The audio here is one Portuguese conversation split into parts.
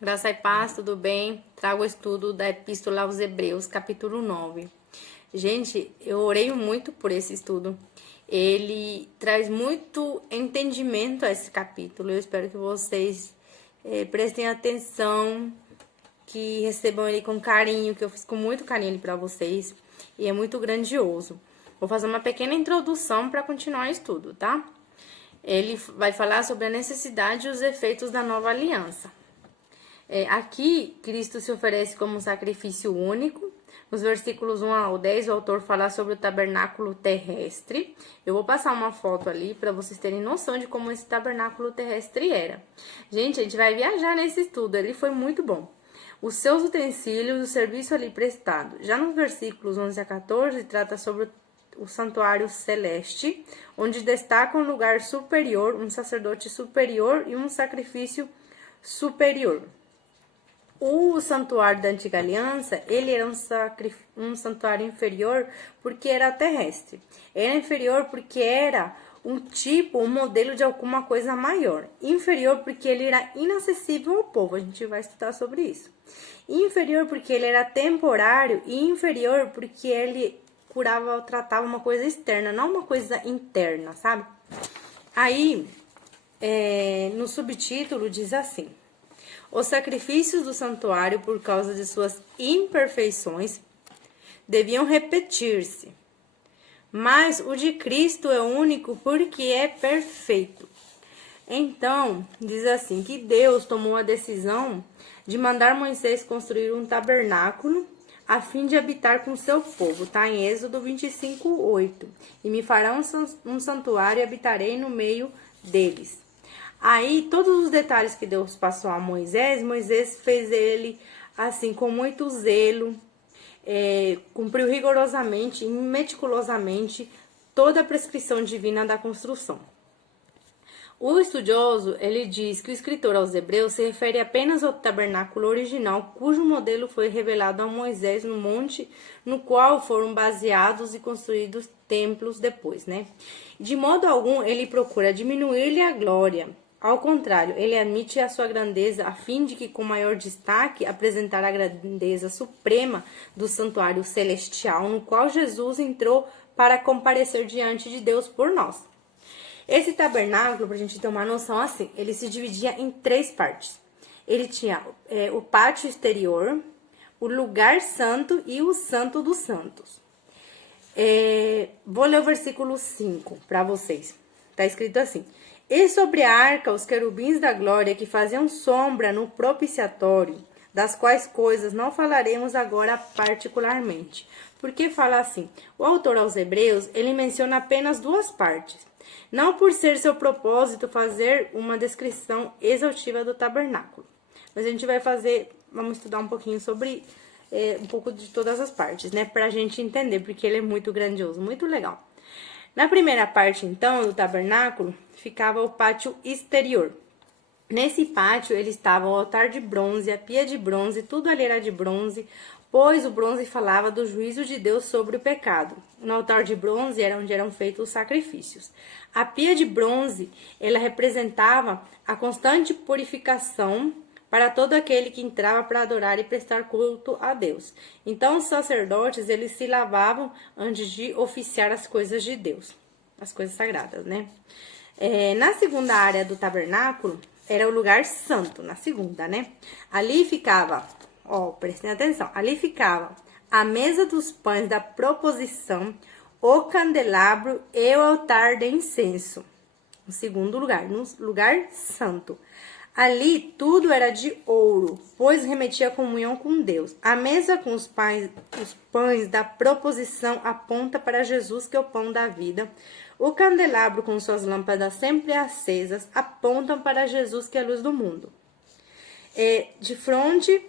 Graça e paz, tudo bem? Trago o estudo da Epístola aos Hebreus, capítulo 9. Gente, eu orei muito por esse estudo. Ele traz muito entendimento a esse capítulo. Eu espero que vocês prestem atenção, que recebam ele com carinho, que eu fiz com muito carinho ele para vocês. E é muito grandioso. Vou fazer uma pequena introdução para continuar o estudo, tá? Ele vai falar sobre a necessidade e os efeitos da nova aliança. Aqui, Cristo se oferece como um sacrifício único. Nos versículos 1 ao 10, o autor fala sobre o tabernáculo terrestre. Eu vou passar uma foto ali para vocês terem noção de como esse tabernáculo terrestre era. Gente, a gente vai viajar nesse estudo, ele foi muito bom. Os seus utensílios, o serviço ali prestado. Já nos versículos 11 a 14, trata sobre o santuário celeste, onde destaca um lugar superior, um sacerdote superior e um sacrifício superior. O santuário da Antiga Aliança, ele era um santuário inferior porque era terrestre. Era inferior porque era um modelo de alguma coisa maior. Inferior porque ele era inacessível ao povo. A gente vai estudar sobre isso. Inferior porque ele era temporário e inferior porque ele curava ou tratava uma coisa externa, não uma coisa interna, sabe? Aí, no subtítulo diz assim: os sacrifícios do santuário, por causa de suas imperfeições, deviam repetir-se. Mas o de Cristo é único porque é perfeito. Então, diz assim, que Deus tomou a decisão de mandar Moisés construir um tabernáculo a fim de habitar com seu povo, tá? Em Êxodo 25:8. E me fará um santuário e habitarei no meio deles. Aí, todos os detalhes que Deus passou a Moisés, Moisés fez ele, assim, com muito zelo, cumpriu rigorosamente e meticulosamente toda a prescrição divina da construção. O estudioso, ele diz que o escritor aos Hebreus se refere apenas ao tabernáculo original, cujo modelo foi revelado a Moisés no monte, no qual foram baseados e construídos templos depois, né? De modo algum, ele procura diminuir-lhe a glória. Ao contrário, ele admite a sua grandeza a fim de que, com maior destaque, apresentar a grandeza suprema do santuário celestial, no qual Jesus entrou para comparecer diante de Deus por nós. Esse tabernáculo, para a gente ter uma noção assim, ele se dividia em 3 partes. Ele tinha o pátio exterior, o lugar santo e o santo dos santos. Vou ler o versículo 5 para vocês. Está escrito assim: e sobre a arca os querubins da glória que faziam sombra no propiciatório, das quais coisas não falaremos agora particularmente. Por que fala assim? O autor aos Hebreus, ele menciona apenas 2 partes. Não por ser seu propósito fazer uma descrição exaustiva do tabernáculo. Mas a gente vamos estudar um pouquinho sobre um pouco de todas as partes, né? Pra gente entender, porque ele é muito grandioso, muito legal. Na primeira parte, então, do tabernáculo, ficava o pátio exterior. Nesse pátio, ele estava o altar de bronze, a pia de bronze, tudo ali era de bronze, pois o bronze falava do juízo de Deus sobre o pecado. No altar de bronze era onde eram feitos os sacrifícios. A pia de bronze, ela representava a constante purificação para todo aquele que entrava para adorar e prestar culto a Deus. Então, os sacerdotes, eles se lavavam antes de oficiar as coisas de Deus, as coisas sagradas, né? Na segunda área do tabernáculo, era o lugar santo, na segunda, né? Ali ficava, prestem atenção, ali ficava a mesa dos pães da proposição, o candelabro e o altar de incenso. No segundo lugar, no lugar santo. Ali tudo era de ouro, pois remetia à comunhão com Deus. A mesa com os pães da proposição aponta para Jesus, que é o pão da vida. O candelabro com suas lâmpadas sempre acesas apontam para Jesus, que é a luz do mundo. De frente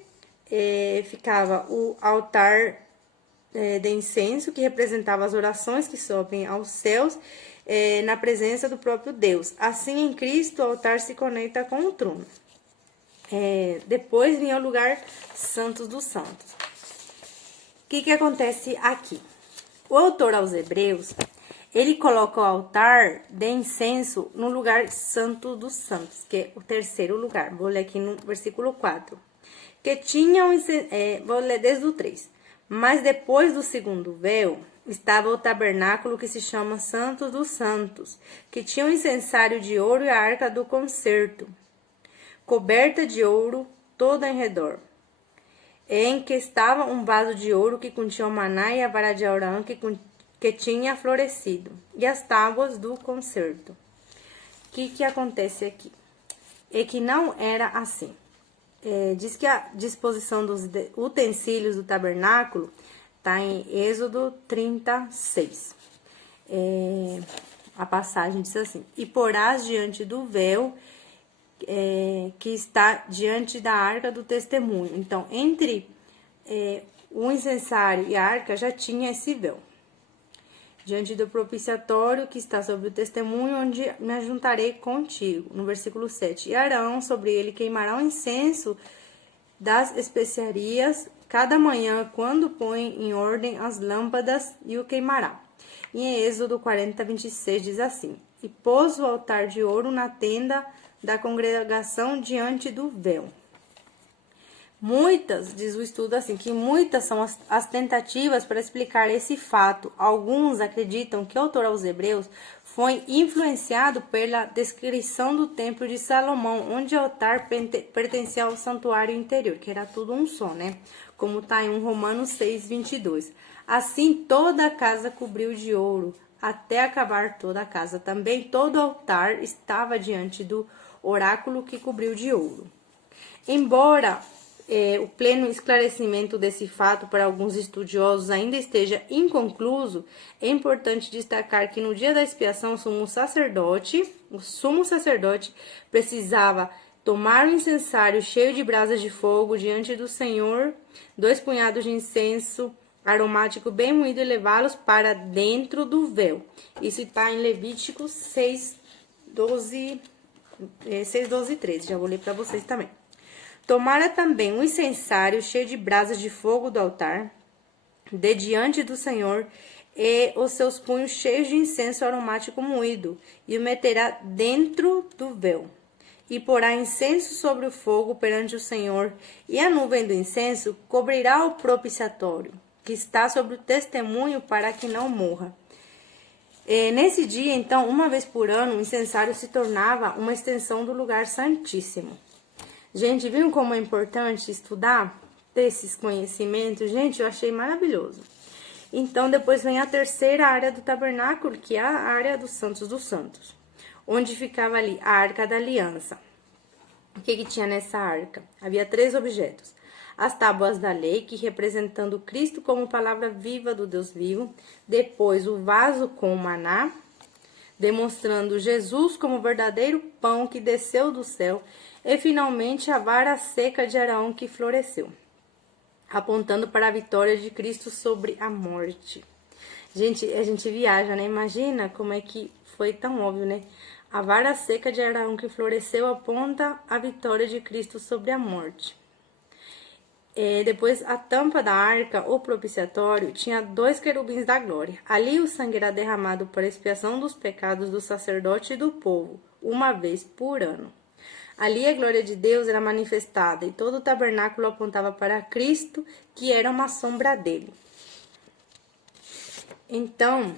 ficava o altar de incenso, que representava as orações que sobem aos céus, na presença do próprio Deus. Assim, em Cristo, o altar se conecta com o trono. Depois vinha o lugar santo dos santos. O que acontece aqui? O autor aos Hebreus, ele coloca o altar de incenso no lugar santo dos santos, que é o terceiro lugar. Vou ler aqui no versículo 4. Que tinha vou ler desde o 3. Mas depois do segundo véu, estava o tabernáculo que se chama Santo dos Santos, que tinha um incensário de ouro e a arca do concerto, coberta de ouro toda em redor, em que estava um vaso de ouro que continha o maná e a vara de Arão que tinha florescido, e as tábuas do concerto. O que acontece aqui? É que não era assim. Diz que a disposição dos utensílios do tabernáculo está em Êxodo 36. A passagem diz assim: e porás diante do véu que está diante da arca do testemunho. Então, entre o incensário e a arca já tinha esse véu. Diante do propiciatório que está sobre o testemunho, onde me ajuntarei contigo. No versículo 7. E Arão, sobre ele queimará o incenso das especiarias, cada manhã, quando põe em ordem as lâmpadas, e o queimará. E em Êxodo 40, 26, diz assim: e pôs o altar de ouro na tenda da congregação diante do véu. Muitas, diz o estudo assim, que muitas são as tentativas para explicar esse fato. Alguns acreditam que o autor aos Hebreus foi influenciado pela descrição do templo de Salomão, onde o altar pertencia ao santuário interior, que era tudo um só, né? Como está em Romanos 6, 22. Assim, toda a casa cobriu de ouro, até acabar toda a casa. Também todo altar estava diante do oráculo que cobriu de ouro. Embora o pleno esclarecimento desse fato para alguns estudiosos ainda esteja inconcluso, é importante destacar que no dia da expiação o sumo sacerdote precisava tomar o incensário cheio de brasas de fogo diante do Senhor, 2 punhados de incenso aromático bem moído e levá-los para dentro do véu. Isso está em Levíticos 6, 12 e 13. Já vou ler para vocês também. Tomara também um incensário cheio de brasas de fogo do altar, de diante do Senhor, e os seus punhos cheios de incenso aromático moído, e o meterá dentro do véu. E porá incenso sobre o fogo perante o Senhor, e a nuvem do incenso cobrirá o propiciatório, que está sobre o testemunho, para que não morra. Nesse dia, então, uma vez por ano, o incensário se tornava uma extensão do lugar santíssimo. Gente, viram como é importante estudar, ter esses conhecimentos? Gente, eu achei maravilhoso. Então, depois vem a terceira área do tabernáculo, que é a área dos santos, onde ficava ali a arca da aliança. O que tinha nessa arca? Havia 3 objetos. As tábuas da lei, que representando Cristo como palavra viva do Deus vivo. Depois, o vaso com o maná, demonstrando Jesus como verdadeiro pão que desceu do céu. E, finalmente, a vara seca de Arão que floresceu, apontando para a vitória de Cristo sobre a morte. Gente, a gente viaja, né? Imagina como é que foi tão óbvio, né? A vara seca de Arão que floresceu aponta a vitória de Cristo sobre a morte. Depois, a tampa da arca, o propiciatório, tinha 2 querubins da glória. Ali o sangue era derramado para a expiação dos pecados do sacerdote e do povo, uma vez por ano. Ali a glória de Deus era manifestada, e todo o tabernáculo apontava para Cristo, que era uma sombra dele. Então,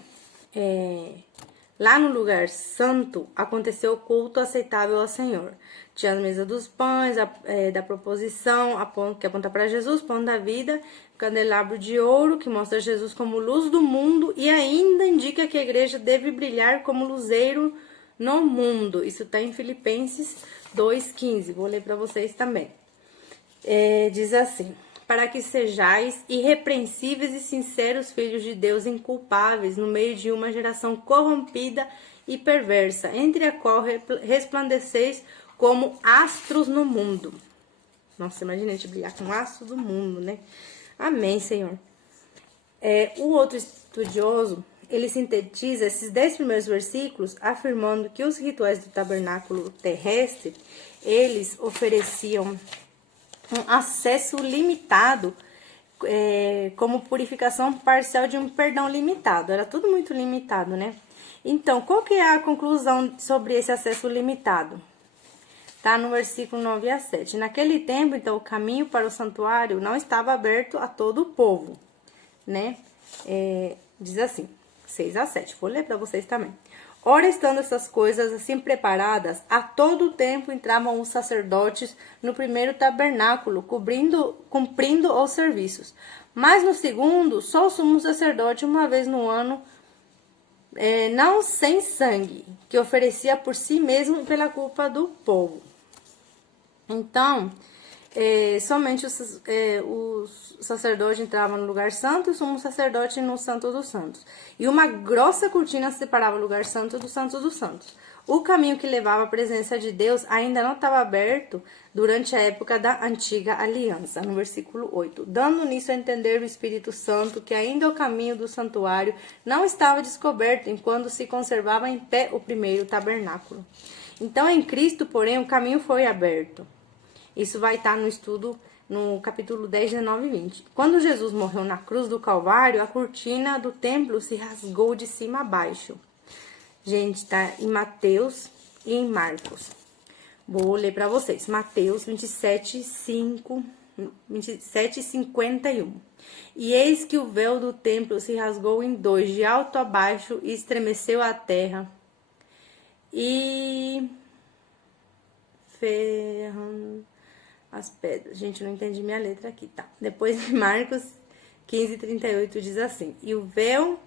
lá no lugar santo, aconteceu o culto aceitável ao Senhor. Tinha a mesa dos pães, da proposição, que aponta para Jesus, pão da vida, candelabro de ouro, que mostra Jesus como luz do mundo, e ainda indica que a igreja deve brilhar como luzeiro no mundo. Isso está em Filipenses 2,15. Vou ler para vocês também. Diz assim: para que sejais irrepreensíveis e sinceros filhos de Deus, inculpáveis no meio de uma geração corrompida e perversa, entre a qual resplandeceis como astros no mundo. Nossa, imagina a gente brilhar com astros do mundo, né? Amém, Senhor. O outro estudioso, ele sintetiza esses 10 primeiros versículos afirmando que os rituais do tabernáculo terrestre, eles ofereciam um acesso limitado como purificação parcial de um perdão limitado. Era tudo muito limitado, né? Então, qual que é a conclusão sobre esse acesso limitado? Tá no versículo 9 a 7. Naquele tempo, então, o caminho para o santuário não estava aberto a todo o povo, né? Diz assim, 6 a 7. Vou ler para vocês também. Ora, estando essas coisas assim preparadas, a todo tempo entravam os sacerdotes no primeiro tabernáculo, cumprindo os serviços. Mas no segundo, só o sumo sacerdote, uma vez no ano, não sem sangue, que oferecia por si mesmo pela culpa do povo. Então, somente os sacerdotes entravam no lugar santo e o sumo sacerdote no santo dos santos. E uma grossa cortina separava o lugar santo do santo dos santos. O caminho que levava à presença de Deus ainda não estava aberto durante a época da antiga aliança, no versículo 8. Dando nisso a entender o Espírito Santo que ainda o caminho do santuário não estava descoberto enquanto se conservava em pé o primeiro tabernáculo. Então, em Cristo, porém, o caminho foi aberto. Isso vai estar no estudo no capítulo 10, 19 e 20. Quando Jesus morreu na cruz do Calvário, a cortina do templo se rasgou de cima a baixo. Gente, tá em Mateus e em Marcos. Vou ler para vocês. Mateus 27, 51. E eis que o véu do templo se rasgou em dois, de alto a baixo, e estremeceu a terra. E as pedras. Gente, não entendi minha letra aqui, tá? Depois em Marcos 15, 38 diz assim: e o véu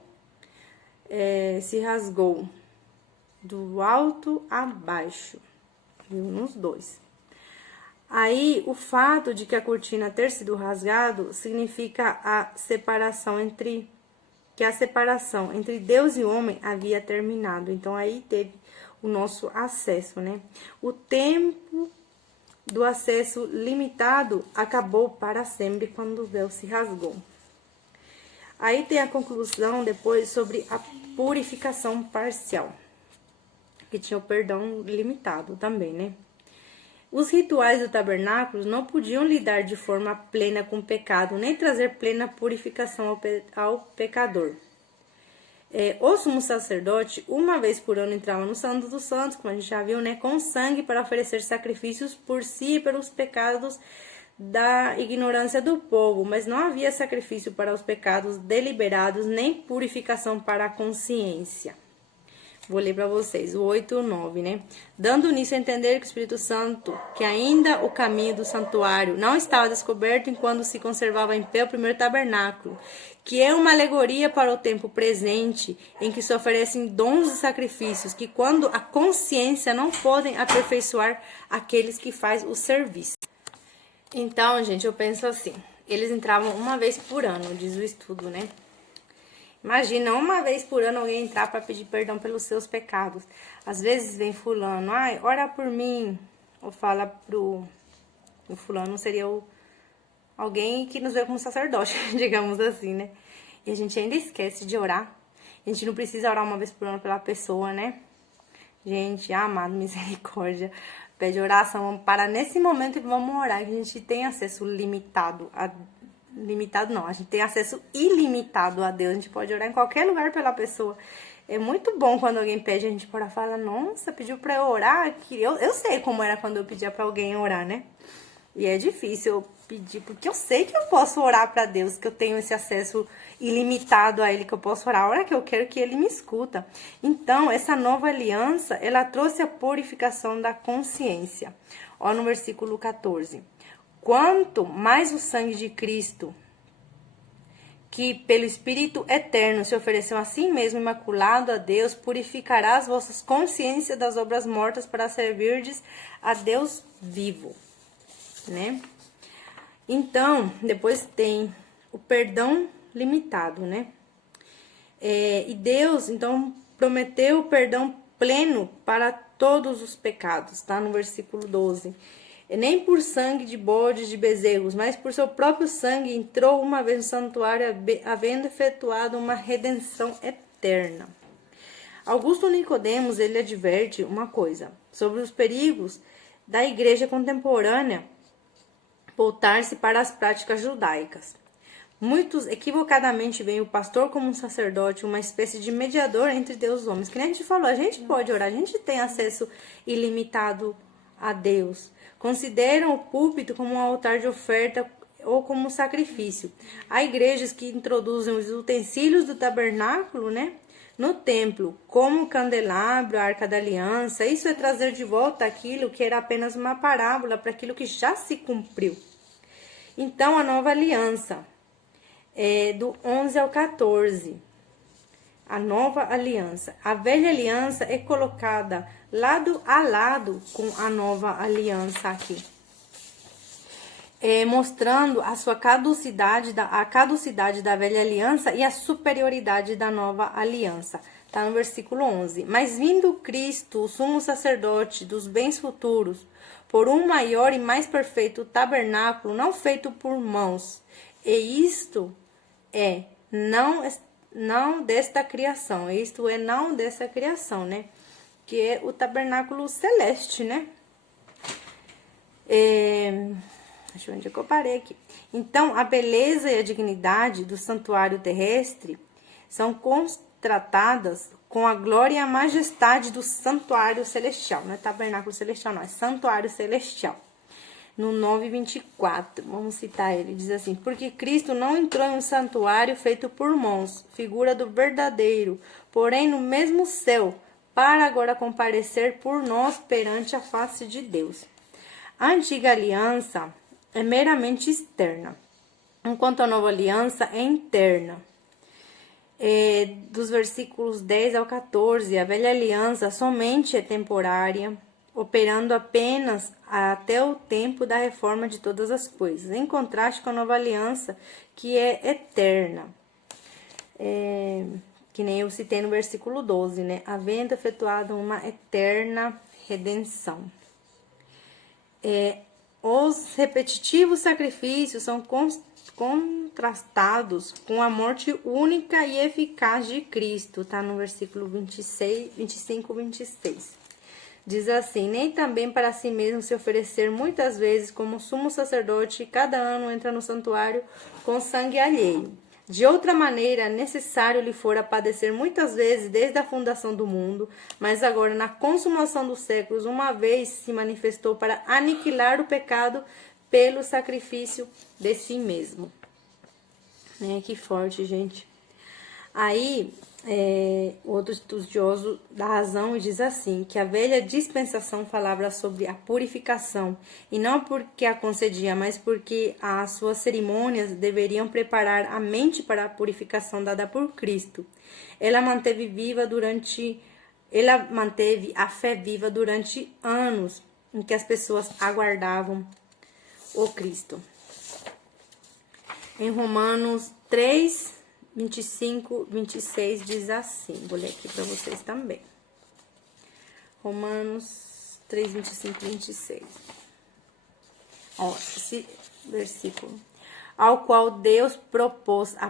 se rasgou do alto a baixo, viu? Nos dois. Aí, o fato de que a cortina ter sido rasgado significa a separação entre Deus e o homem havia terminado. Então, aí teve o nosso acesso, né? O tempo do acesso limitado acabou para sempre quando o véu se rasgou. Aí tem a conclusão depois sobre a purificação parcial, que tinha o perdão limitado também, né? Os rituais do tabernáculo não podiam lidar de forma plena com o pecado, nem trazer plena purificação ao pecador. O sumo sacerdote, uma vez por ano, entrava no Santo dos Santos, como a gente já viu, né, com sangue para oferecer sacrifícios por si e pelos pecados da ignorância do povo, mas não havia sacrifício para os pecados deliberados, nem purificação para a consciência. Vou ler para vocês, o 8 e o 9, né? Dando nisso a entender que o Espírito Santo, que ainda o caminho do santuário não estava descoberto enquanto se conservava em pé o primeiro tabernáculo, que é uma alegoria para o tempo presente, em que se oferecem dons e sacrifícios, que quando a consciência não podem aperfeiçoar aqueles que faz o serviço. Então, gente, eu penso assim, eles entravam uma vez por ano, diz o estudo, né? Imagina, uma vez por ano alguém entrar para pedir perdão pelos seus pecados. Às vezes vem fulano, ai, ora por mim. Ou fala o fulano seria alguém que nos vê como sacerdote, digamos assim, né? E a gente ainda esquece de orar. A gente não precisa orar uma vez por ano pela pessoa, né? Gente, amado, misericórdia. Pede oração, para nesse momento que vamos orar, que a gente tem acesso limitado a gente tem acesso ilimitado a Deus, a gente pode orar em qualquer lugar pela pessoa. É muito bom quando alguém pede a gente para orar, fala, nossa, pediu para eu orar, eu sei como era quando eu pedia para alguém orar, né? E é difícil eu pedir, porque eu sei que eu posso orar para Deus, que eu tenho esse acesso ilimitado a Ele, que eu posso orar a hora que eu quero, que Ele me escuta. Então, essa nova aliança, ela trouxe a purificação da consciência. Ó, no versículo 14. Quanto mais o sangue de Cristo, que pelo Espírito eterno se ofereceu a si mesmo imaculado a Deus, purificará as vossas consciências das obras mortas para servirdes a Deus vivo, né? Então, depois tem o perdão limitado, né? E Deus, então, prometeu o perdão pleno para todos os pecados, tá? No versículo 12. Nem por sangue de bodes, de bezerros, mas por seu próprio sangue entrou uma vez no santuário, havendo efetuado uma redenção eterna. Augusto Nicodemos, ele adverte uma coisa sobre os perigos da igreja contemporânea voltar-se para as práticas judaicas. Muitos equivocadamente veem o pastor como um sacerdote, uma espécie de mediador entre Deus e os homens. Que nem a gente falou, a gente pode orar, a gente tem acesso ilimitado a Deus. Consideram o púlpito como um altar de oferta ou como um sacrifício. Há igrejas que introduzem os utensílios do tabernáculo, né, no templo, como o candelabro, a arca da aliança. Isso é trazer de volta aquilo que era apenas uma parábola para aquilo que já se cumpriu. Então, a nova aliança, do 11 ao 14. A nova aliança. A velha aliança é colocada lado a lado com a nova aliança aqui. Mostrando a sua caducidade, a caducidade da velha aliança e a superioridade da nova aliança. Está no versículo 11. Mas vindo Cristo, o sumo sacerdote dos bens futuros, por um maior e mais perfeito tabernáculo, não feito por mãos, e isto não desta criação, isto é, não dessa criação, né? Que é o tabernáculo celeste, né? Deixa eu ver onde é que eu parei aqui. Então, a beleza e a dignidade do santuário terrestre são contratadas com a glória e a majestade do santuário celestial. Não é tabernáculo celestial, não, é santuário celestial. No 9:24, vamos citar ele, diz assim: porque Cristo não entrou em um santuário feito por mãos, figura do verdadeiro, porém no mesmo céu, para agora comparecer por nós perante a face de Deus. A antiga aliança é meramente externa, enquanto a nova aliança é interna. Dos versículos 10 ao 14, a velha aliança somente é temporária, operando apenas até o tempo da reforma de todas as coisas, em contraste com a nova aliança, que é eterna. Que nem eu citei no versículo 12, né? Havendo efetuado uma eterna redenção. Os repetitivos sacrifícios são contrastados com a morte única e eficaz de Cristo, tá no versículo 25, 26. Diz assim: nem também para si mesmo se oferecer muitas vezes como sumo sacerdote, cada ano entra no santuário com sangue alheio. De outra maneira, necessário lhe fora padecer muitas vezes desde a fundação do mundo, mas agora, na consumação dos séculos, uma vez se manifestou para aniquilar o pecado pelo sacrifício de si mesmo. Que forte, gente. Aí, outro estudioso dá razão e diz assim, que a velha dispensação falava sobre a purificação, e não porque a concedia, mas porque as suas cerimônias deveriam preparar a mente para a purificação dada por Cristo. Ela manteve a fé viva durante anos, em que as pessoas aguardavam o Cristo. Em Romanos 3, 25, 26 diz assim, vou ler aqui para vocês também. Romanos 3, 25, 26. Esse versículo. Ao qual Deus propôs a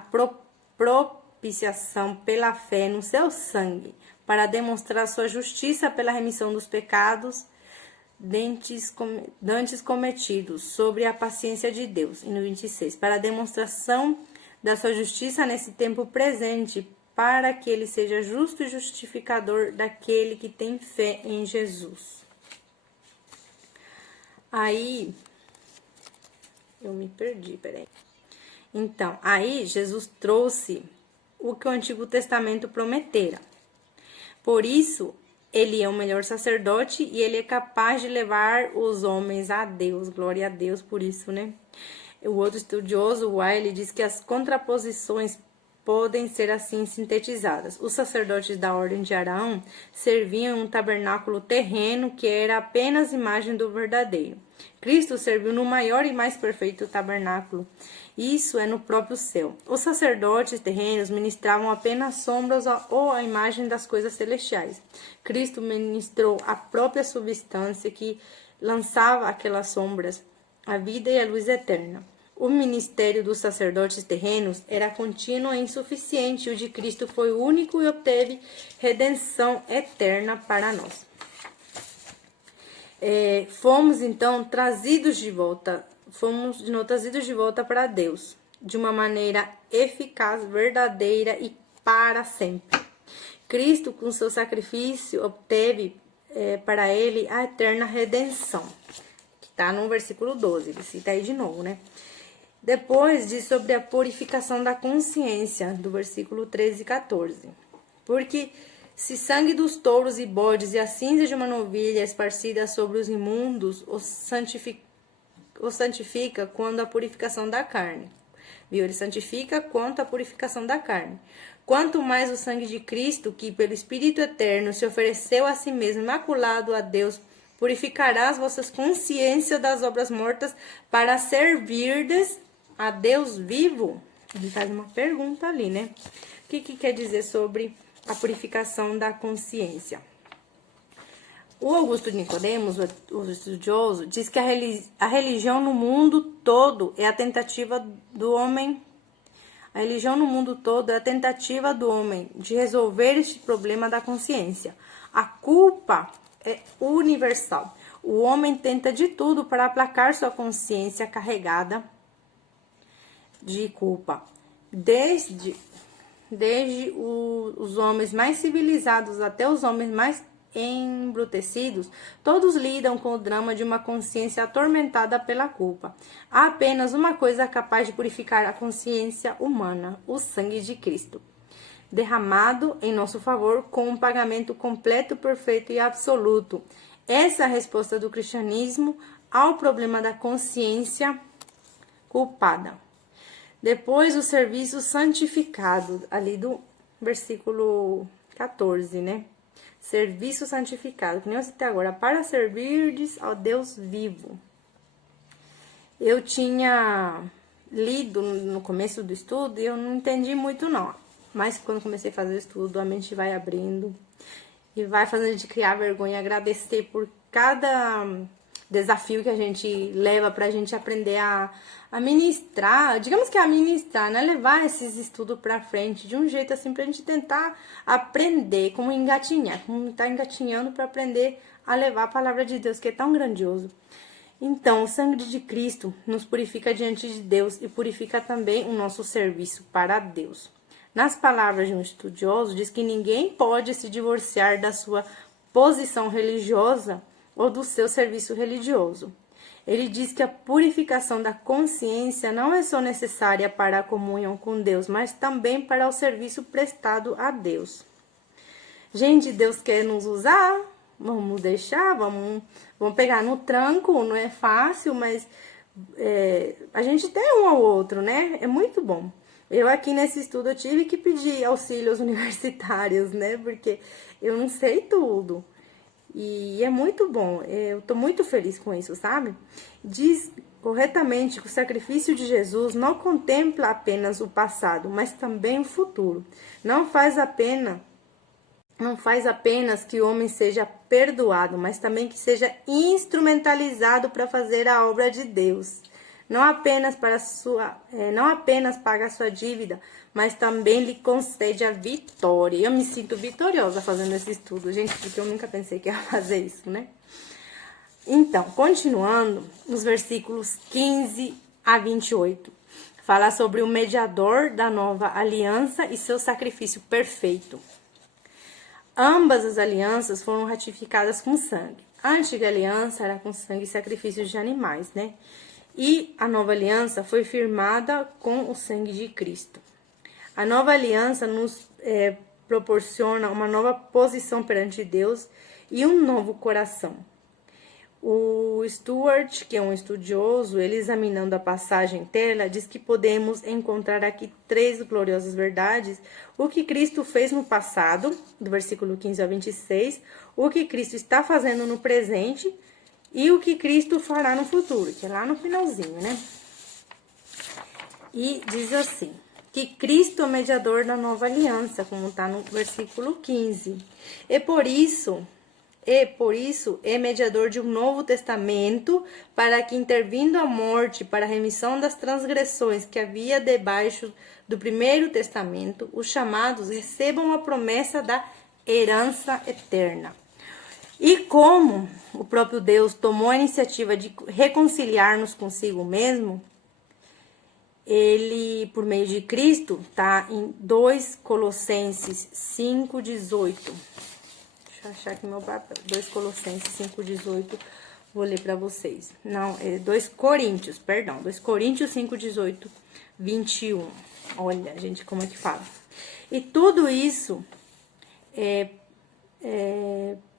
propiciação pela fé no seu sangue, para demonstrar sua justiça pela remissão dos pecados dantes cometidos, sobre a paciência de Deus. E no 26, para a demonstração da sua justiça nesse tempo presente, para que ele seja justo e justificador daquele que tem fé em Jesus. Aí, eu me perdi, peraí. Então, aí Jesus trouxe o que o Antigo Testamento prometera. Por isso, ele é o melhor sacerdote e ele é capaz de levar os homens a Deus. Glória a Deus por isso, né? O outro estudioso, Wiley, diz que as contraposições podem ser assim sintetizadas. Os sacerdotes da ordem de Arão serviam um tabernáculo terreno que era apenas imagem do verdadeiro. Cristo serviu no maior e mais perfeito tabernáculo. Isso é no próprio céu. Os sacerdotes terrenos ministravam apenas sombras ou a imagem das coisas celestiais. Cristo ministrou a própria substância que lançava aquelas sombras, a vida e a luz eterna. O ministério dos sacerdotes terrenos era contínuo e insuficiente. O de Cristo foi único e obteve redenção eterna para nós. Fomos então trazidos de volta para Deus. de uma maneira eficaz, verdadeira e para sempre. Cristo, com seu sacrifício, obteve para ele a eterna redenção. Que está no versículo 12, ele cita aí de novo, né? Depois diz sobre a purificação da consciência, do versículo 13 e 14. Porque se sangue dos touros e bodes e a cinza de uma novilha esparcida sobre os imundos os santifica quando a purificação da carne. Viu? Ele santifica quanto a purificação da carne. Quanto mais o sangue de Cristo, que pelo Espírito Eterno se ofereceu a si mesmo, imaculado a Deus, purificará as vossas consciências das obras mortas para servirdes a Deus vivo. Ele faz uma pergunta ali, né? O que quer dizer sobre a purificação da consciência? O Augusto de Nicodemos, o estudioso, diz que a religião no mundo todo é a tentativa do homem. A religião no mundo todo é a tentativa do homem de resolver este problema da consciência. A culpa é universal. O homem tenta de tudo para aplacar sua consciência carregada de culpa. Desde os homens mais civilizados até os homens mais embrutecidos, todos lidam com o drama de uma consciência atormentada pela culpa. Há apenas uma coisa capaz de purificar a consciência humana: o sangue de Cristo, derramado em nosso favor com um pagamento completo, perfeito e absoluto. Essa é a resposta do cristianismo ao problema da consciência culpada. Depois, o serviço santificado, ali do versículo 14, né? Serviço santificado, que nem eu citei agora, para servirdes ao Deus vivo. Eu tinha lido no começo do estudo e eu não entendi muito não, mas quando comecei a fazer o estudo, a mente vai abrindo e vai fazendo a gente criar vergonha, agradecer por cada desafio que a gente leva pra gente aprender a ministrar, digamos que a ministrar, né? Levar esses estudos pra frente de um jeito assim pra gente tentar aprender, como engatinhar, como tá engatinhando pra aprender a levar a palavra de Deus, que é tão grandioso. Então, o sangue de Cristo nos purifica diante de Deus e purifica também o nosso serviço para Deus. Nas palavras de um estudioso, diz que ninguém pode se divorciar da sua posição religiosa ou do seu serviço religioso. Ele diz que a purificação da consciência não é só necessária para a comunhão com Deus, mas também para o serviço prestado a Deus. Gente, Deus quer nos usar, vamos deixar, vamos pegar no tranco, não é fácil, mas a gente tem um ao outro, né? É muito bom. Eu aqui nesse estudo eu tive que pedir auxílio aos universitários, né? Porque eu não sei tudo. E é muito bom, eu tô muito feliz com isso, sabe? Diz corretamente que o sacrifício de Jesus não contempla apenas o passado, mas também o futuro. Não faz apenas que o homem seja perdoado, mas também que seja instrumentalizado para fazer a obra de Deus. Não apenas paga a sua dívida, mas também lhe concede a vitória. Eu me sinto vitoriosa fazendo esse estudo, gente, porque eu nunca pensei que ia fazer isso, né? Então, continuando, nos versículos 15 a 28, fala sobre o mediador da nova aliança e seu sacrifício perfeito. Ambas as alianças foram ratificadas com sangue. A antiga aliança era com sangue e sacrifícios de animais, né? E a nova aliança foi firmada com o sangue de Cristo. A nova aliança nos proporciona uma nova posição perante Deus e um novo coração. O Stuart, que é um estudioso, ele examinando a passagem inteira, diz que podemos encontrar aqui 3 gloriosas verdades: o que Cristo fez no passado, do versículo 15 ao 26, o que Cristo está fazendo no presente e o que Cristo fará no futuro, que é lá no finalzinho, né? E diz assim, que Cristo é o mediador da nova aliança, como está no versículo 15. E por isso é mediador de um novo testamento, para que, intervindo a morte para a remissão das transgressões que havia debaixo do primeiro testamento, os chamados recebam a promessa da herança eterna. E como o próprio Deus tomou a iniciativa de reconciliar-nos consigo mesmo, ele, por meio de Cristo, tá em 2 Colossenses 5:18. Deixa eu achar aqui meu papel. 2 Colossenses 5:18. Vou ler para vocês. Não, é 2 Coríntios, perdão. 2 Coríntios 5:18, 21. Olha, gente, como é que fala. E tudo isso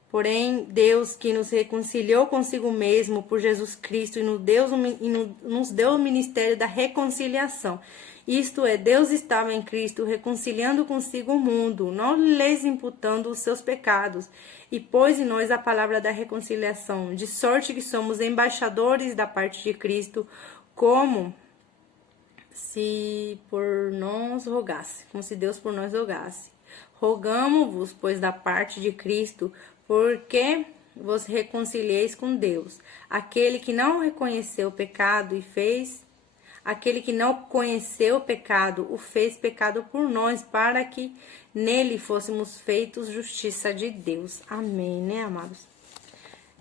porém, Deus que nos reconciliou consigo mesmo por Jesus Cristo e nos deu o ministério da reconciliação. Isto é, Deus estava em Cristo reconciliando consigo o mundo, não lhes imputando os seus pecados, e pôs em nós a palavra da reconciliação, de sorte que somos embaixadores da parte de Cristo, como se por nós rogasse, como se Deus por nós rogasse. Rogamo-vos, pois, da parte de Cristo, porque vos reconcilieis com Deus. Aquele que não reconheceu o pecado aquele que não conheceu o pecado, o fez pecado por nós, para que nele fôssemos feitos justiça de Deus. Amém, né, amados?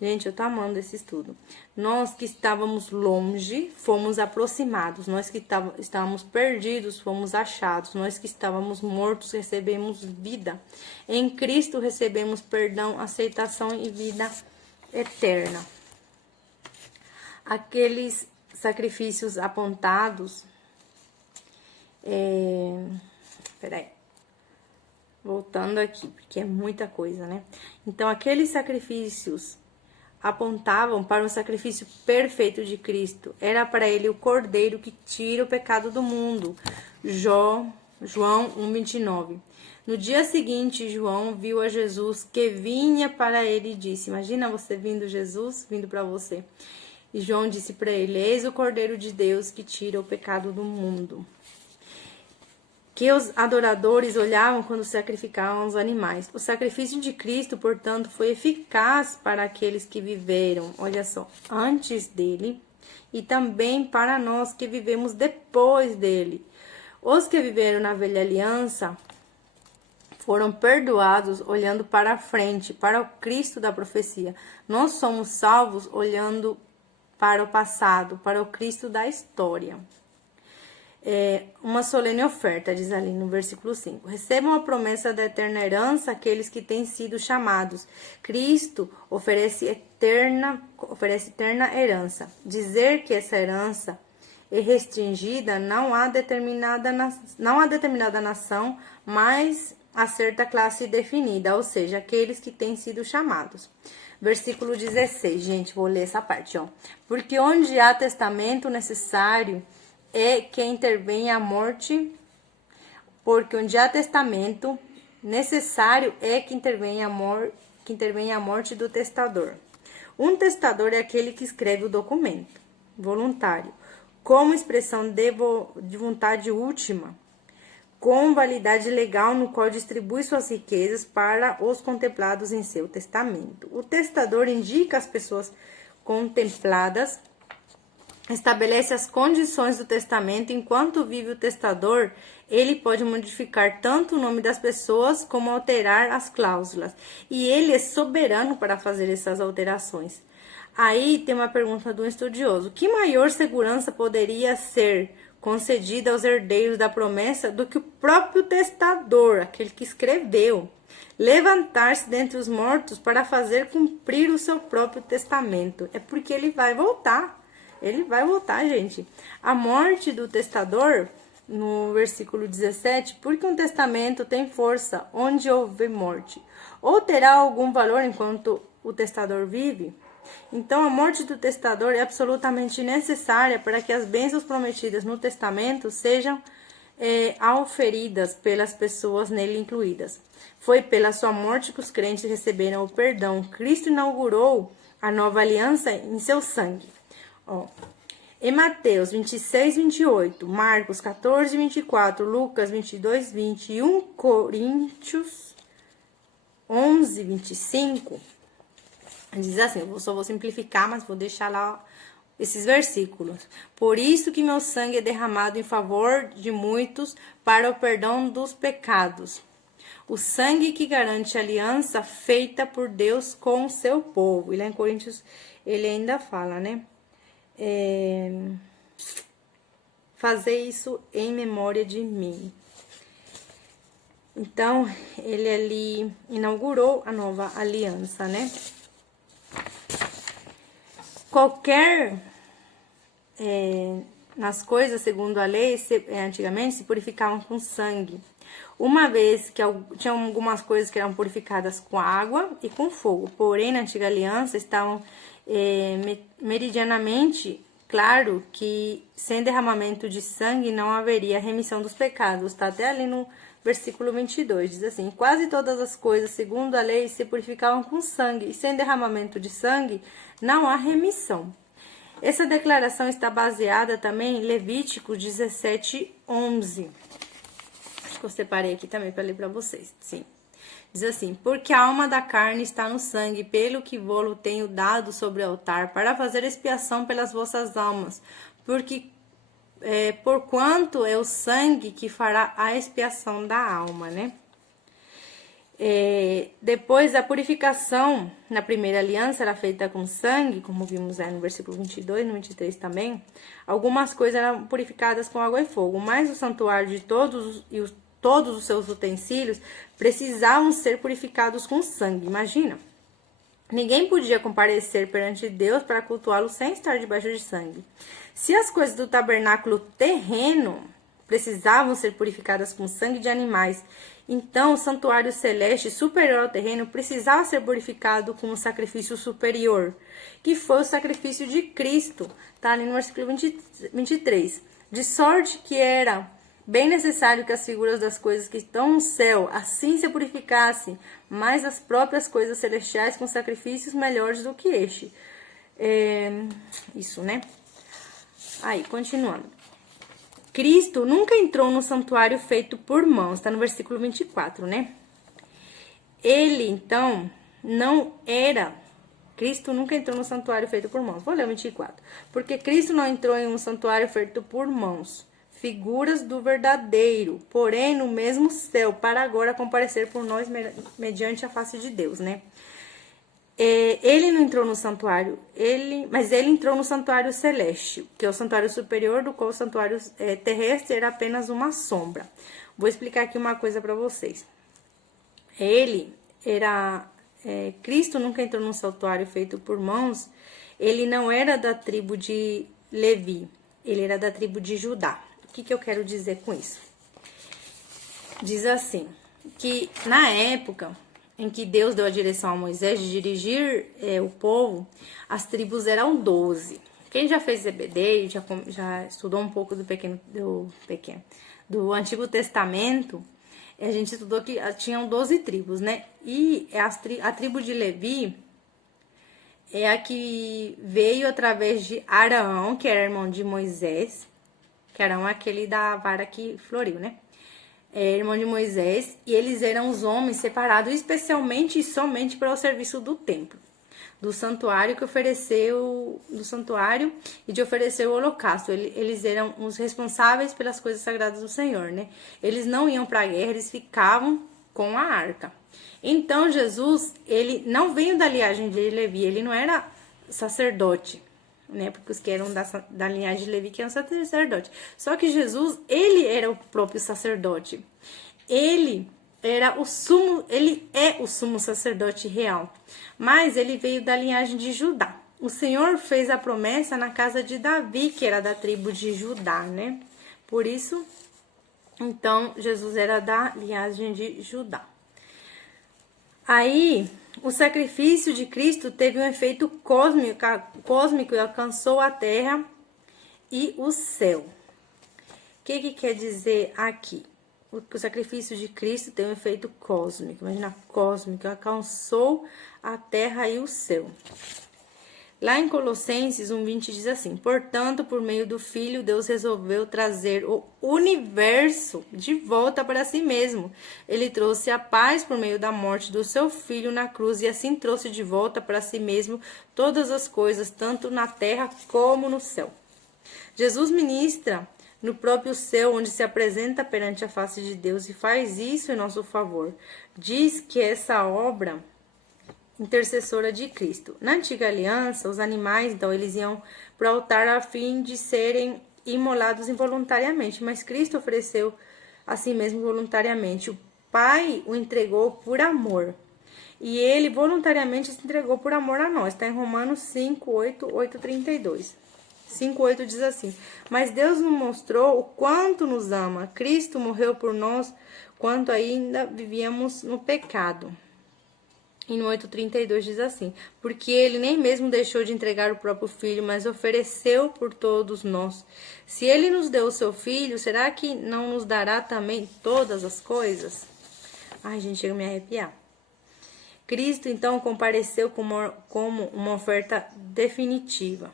Gente, eu tô amando esse estudo. Nós que estávamos longe, fomos aproximados. Nós que estávamos perdidos, fomos achados. Nós que estávamos mortos, recebemos vida. Em Cristo recebemos perdão, aceitação e vida eterna. Aqueles sacrifícios apontados... Peraí. Voltando aqui, porque é muita coisa, né? Então, aqueles sacrifícios apontavam para o sacrifício perfeito de Cristo. Era para ele o cordeiro que tira o pecado do mundo. João 1:29. No dia seguinte, João viu a Jesus que vinha para ele e disse: imagina você vindo, Jesus vindo para você. E João disse para ele: eis o cordeiro de Deus que tira o pecado do mundo. Que os adoradores olhavam quando sacrificavam os animais. O sacrifício de Cristo, portanto, foi eficaz para aqueles que viveram, olha só, antes dele, e também para nós que vivemos depois dele. Os que viveram na velha aliança foram perdoados olhando para a frente, para o Cristo da profecia. Nós somos salvos olhando para o passado, para o Cristo da história. Uma solene oferta, diz ali no versículo 5. Recebam a promessa da eterna herança aqueles que têm sido chamados. Cristo oferece eterna herança. Dizer que essa herança é restringida, não há determinada nação, mas a certa classe definida, ou seja, aqueles que têm sido chamados. Versículo 16, gente, vou ler essa parte, ó. Porque onde há testamento necessário é que intervém a morte, porque onde há testamento necessário é que intervém a morte do testador. Um testador é aquele que escreve o documento voluntário, como expressão de vontade última, com validade legal, no qual distribui suas riquezas para os contemplados em seu testamento. O testador indica as pessoas contempladas, estabelece as condições do testamento. Enquanto vive o testador, ele pode modificar tanto o nome das pessoas como alterar as cláusulas. E ele é soberano para fazer essas alterações. Aí tem uma pergunta do estudioso: que maior segurança poderia ser concedida aos herdeiros da promessa do que o próprio testador, aquele que escreveu, levantar-se dentre os mortos para fazer cumprir o seu próprio testamento? É porque ele vai voltar. Ele vai voltar, gente. A morte do testador, no versículo 17, porque um testamento tem força onde houve morte, ou terá algum valor enquanto o testador vive? Então, a morte do testador é absolutamente necessária para que as bênçãos prometidas no testamento sejam auferidas pelas pessoas nele incluídas. Foi pela sua morte que os crentes receberam o perdão. Cristo inaugurou a nova aliança em seu sangue. Ó, em Mateus 26:28, Marcos 14:24, Lucas 22:20 e 1 Coríntios 11:25, diz assim, eu só vou simplificar, mas vou deixar lá esses versículos. Por isso que meu sangue é derramado em favor de muitos para o perdão dos pecados. O sangue que garante a aliança feita por Deus com o seu povo. E lá em Coríntios ele ainda fala, né? fazer isso em memória de mim. Então, ele ali inaugurou a nova aliança, né? Qualquer... nas coisas, segundo a lei, antigamente se purificavam com sangue. Uma vez que tinha algumas coisas que eram purificadas com água e com fogo. Porém, na antiga aliança, estavam meridianamente claro que sem derramamento de sangue não haveria remissão dos pecados. Está até ali no versículo 22, diz assim: quase todas as coisas, segundo a lei, se purificavam com sangue, e sem derramamento de sangue não há remissão. Essa declaração está baseada também em Levítico 17:11. Acho que eu separei aqui também para ler para vocês. Sim. Diz assim: porque a alma da carne está no sangue, pelo que vou-lo tenho dado sobre o altar, para fazer expiação pelas vossas almas, porquanto é o sangue que fará a expiação da alma, né? Depois da purificação, na primeira aliança era feita com sangue, como vimos no versículo 22, no 23 também. Algumas coisas eram purificadas com água e fogo, mas o santuário de todos os seus utensílios precisavam ser purificados com sangue. Imagina, ninguém podia comparecer perante Deus para cultuá-lo sem estar debaixo de sangue. Se as coisas do tabernáculo terreno precisavam ser purificadas com sangue de animais, então o santuário celeste superior ao terreno precisava ser purificado com um sacrifício superior, que foi o sacrifício de Cristo. Tá ali no versículo 23. De sorte que era bem necessário que as figuras das coisas que estão no céu assim se purificassem, mas as próprias coisas celestiais com sacrifícios melhores do que este. Isso, né? Aí, continuando. Cristo nunca entrou no santuário feito por mãos, está no versículo 24, né? Ele, então, Cristo nunca entrou no santuário feito por mãos. Vou ler o 24. Porque Cristo não entrou em um santuário feito por mãos, figuras do verdadeiro, porém no mesmo céu, para agora comparecer por nós mediante a face de Deus, né? Ele não entrou no santuário, mas ele entrou no santuário celeste, que é o santuário superior, do qual o santuário terrestre era apenas uma sombra. Vou explicar aqui uma coisa para vocês. Cristo nunca entrou num santuário feito por mãos. Ele não era da tribo de Levi, ele era da tribo de Judá. O que eu quero dizer com isso? Diz assim, que na época em que Deus deu a direção a Moisés de dirigir o povo, as tribos eram 12. Quem já fez EBD, já estudou um pouco do Antigo Testamento, a gente estudou que tinham 12 tribos, né? E a tribo de Levi é a que veio através de Arão, que era irmão de Moisés, que Arão é aquele da vara que floriu, né? Irmão de Moisés, e eles eram os homens separados especialmente e somente para o serviço do templo, do santuário e de oferecer o holocausto. Eles eram os responsáveis pelas coisas sagradas do Senhor, né? Eles não iam para a guerra, eles ficavam com a arca. Então Jesus, ele não veio da linhagem de Levi, ele não era sacerdote, né? Porque os que eram da linhagem de Levi que eram sacerdote. Só que Jesus, ele era o próprio sacerdote. Ele é o sumo sacerdote real. Mas ele veio da linhagem de Judá. O Senhor fez a promessa na casa de Davi, que era da tribo de Judá, né? Por isso, então, Jesus era da linhagem de Judá. Aí, o sacrifício de Cristo teve um efeito cósmico e alcançou a terra e o céu. O que quer dizer aqui? O sacrifício de Cristo tem um efeito cósmico. Imagina, cósmico, alcançou a terra e o céu. Lá em Colossenses 1:20 diz assim: portanto, por meio do Filho, Deus resolveu trazer o universo de volta para si mesmo. Ele trouxe a paz por meio da morte do seu Filho na cruz e assim trouxe de volta para si mesmo todas as coisas, tanto na terra como no céu. Jesus ministra no próprio céu, onde se apresenta perante a face de Deus e faz isso em nosso favor. Diz que essa obra intercessora de Cristo. Na antiga aliança, os animais, então, eles iam para o altar a fim de serem imolados involuntariamente, mas Cristo ofereceu a si mesmo voluntariamente. O Pai o entregou por amor. E ele voluntariamente se entregou por amor a nós. Está em Romanos 5, 8, 32. 5, 8 diz assim: mas Deus nos mostrou o quanto nos ama. Cristo morreu por nós quando ainda vivíamos no pecado. E no 8,32 diz assim: porque ele nem mesmo deixou de entregar o próprio filho, mas ofereceu por todos nós. Se ele nos deu o seu filho, será que não nos dará também todas as coisas? Ai, gente, chega a me arrepiar. Cristo, então, compareceu como uma oferta definitiva.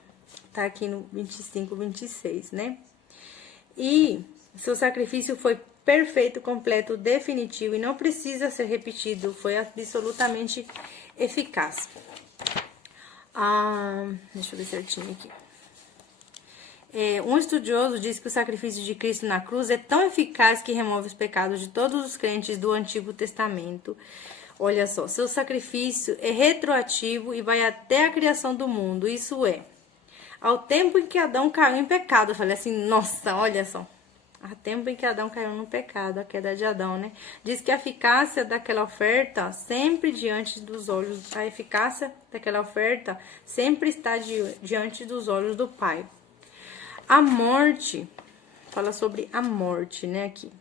Tá aqui no 25, 26, né? E seu sacrifício foi perfeito, completo, definitivo e não precisa ser repetido. Foi absolutamente eficaz. Deixa eu ver certinho aqui. Um estudioso diz que o sacrifício de Cristo na cruz é tão eficaz que remove os pecados de todos os crentes do Antigo Testamento. Olha só, seu sacrifício é retroativo e vai até a criação do mundo. Isso é, ao tempo em que Adão caiu em pecado. Eu falei assim, nossa, olha só. Há tempo em que Adão caiu no pecado, a queda de Adão, né? Diz que a eficácia daquela oferta sempre diante dos olhos, a eficácia daquela oferta sempre está diante dos olhos do Pai. A morte, fala sobre a morte, né, aqui.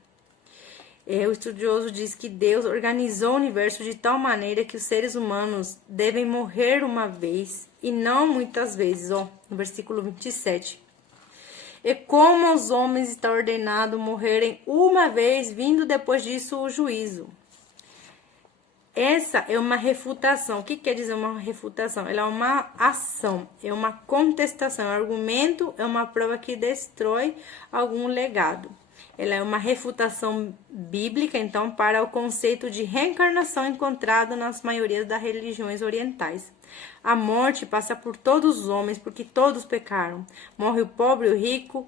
O estudioso diz que Deus organizou o universo de tal maneira que os seres humanos devem morrer uma vez e não muitas vezes, ó, no versículo 27. E como aos homens está ordenado morrerem uma vez, vindo depois disso o juízo. Essa é uma refutação. O que quer dizer uma refutação? Ela é uma ação, é uma contestação, é um argumento, é uma prova que destrói algum legado. Ela é uma refutação bíblica, então, para o conceito de reencarnação encontrado nas maiorias das religiões orientais. A morte passa por todos os homens, porque todos pecaram. Morre o pobre, o rico,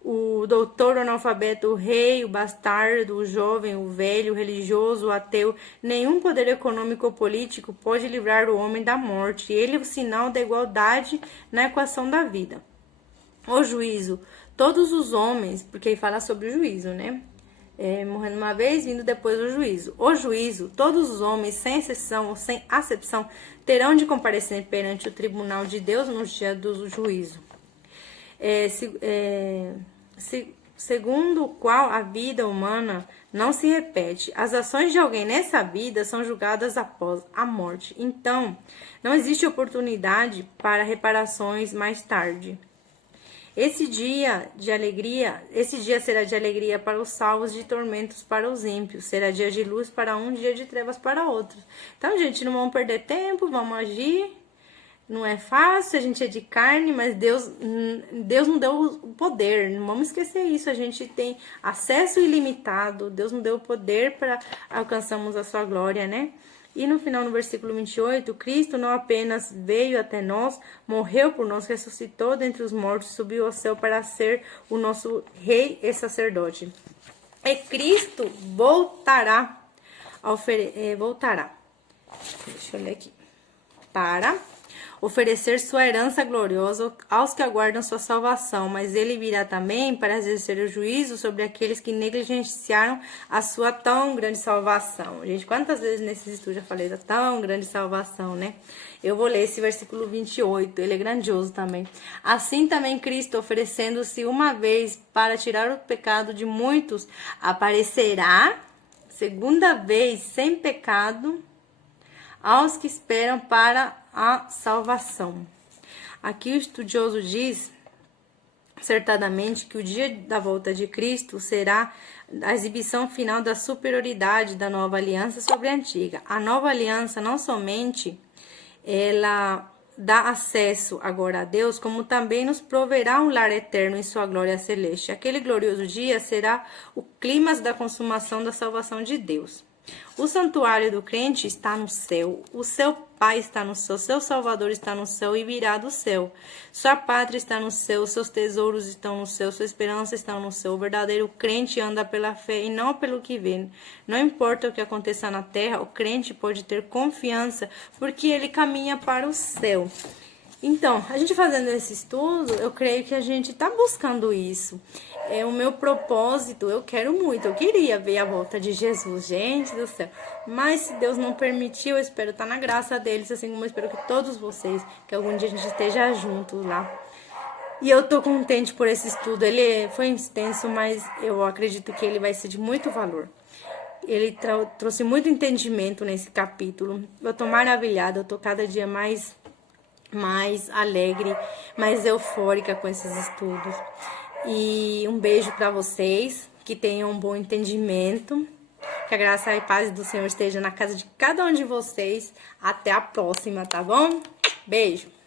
o doutor, o analfabeto, o rei, o bastardo, o jovem, o velho, o religioso, o ateu. Nenhum poder econômico ou político pode livrar o homem da morte. Ele é o sinal da igualdade na equação da vida. O juízo. Todos os homens, porque ele fala sobre o juízo, né? Morrendo uma vez, vindo depois o juízo. O juízo, todos os homens, sem exceção ou sem acepção, terão de comparecer perante o tribunal de Deus no dia do juízo. Segundo o qual a vida humana não se repete. As ações de alguém nessa vida são julgadas após a morte. Então, não existe oportunidade para reparações mais tarde. Esse dia será de alegria para os salvos, de tormentos para os ímpios. Será dia de luz para um, dia de trevas para outro. Então, gente, não vamos perder tempo, vamos agir. Não é fácil, a gente é de carne, mas Deus não deu o poder. Não vamos esquecer isso. A gente tem acesso ilimitado. Deus não deu o poder para alcançarmos a sua glória, né? E no final, no versículo 28, Cristo não apenas veio até nós, morreu por nós, ressuscitou dentre os mortos, subiu ao céu para ser o nosso rei e sacerdote. E Cristo voltará. Deixa eu ler aqui. Para oferecer sua herança gloriosa aos que aguardam sua salvação, mas ele virá também para exercer o juízo sobre aqueles que negligenciaram a sua tão grande salvação. Gente, quantas vezes nesses estudos já falei da tão grande salvação, né? Eu vou ler esse versículo 28, ele é grandioso também. Assim também Cristo, oferecendo-se uma vez para tirar o pecado de muitos, aparecerá segunda vez sem pecado aos que esperam para a salvação. Aqui o estudioso diz, acertadamente, que o dia da volta de Cristo será a exibição final da superioridade da nova aliança sobre a antiga. A nova aliança não somente ela dá acesso agora a Deus, como também nos proverá um lar eterno em sua glória celeste. Aquele glorioso dia será o clímax da consumação da salvação de Deus. O santuário do crente está no céu, o seu Pai está no céu, seu Salvador está no céu e virá do céu. Sua pátria está no céu, seus tesouros estão no céu, sua esperança está no céu. O verdadeiro crente anda pela fé e não pelo que vê. Não importa o que aconteça na terra, o crente pode ter confiança porque ele caminha para o céu. Então, a gente fazendo esse estudo, eu creio que a gente tá buscando isso. É o meu propósito, eu quero muito, eu queria ver a volta de Jesus, gente do céu. Mas se Deus não permitiu, eu espero estar na graça deles, assim como eu espero que todos vocês, que algum dia a gente esteja juntos lá. E eu tô contente por esse estudo. Ele foi extenso, mas eu acredito que ele vai ser de muito valor. Ele trouxe muito entendimento nesse capítulo. Eu tô maravilhada, eu tô cada dia mais alegre, mais eufórica com esses estudos. E um beijo para vocês, que tenham um bom entendimento. Que a graça e paz do Senhor esteja na casa de cada um de vocês. Até a próxima, tá bom? Beijo!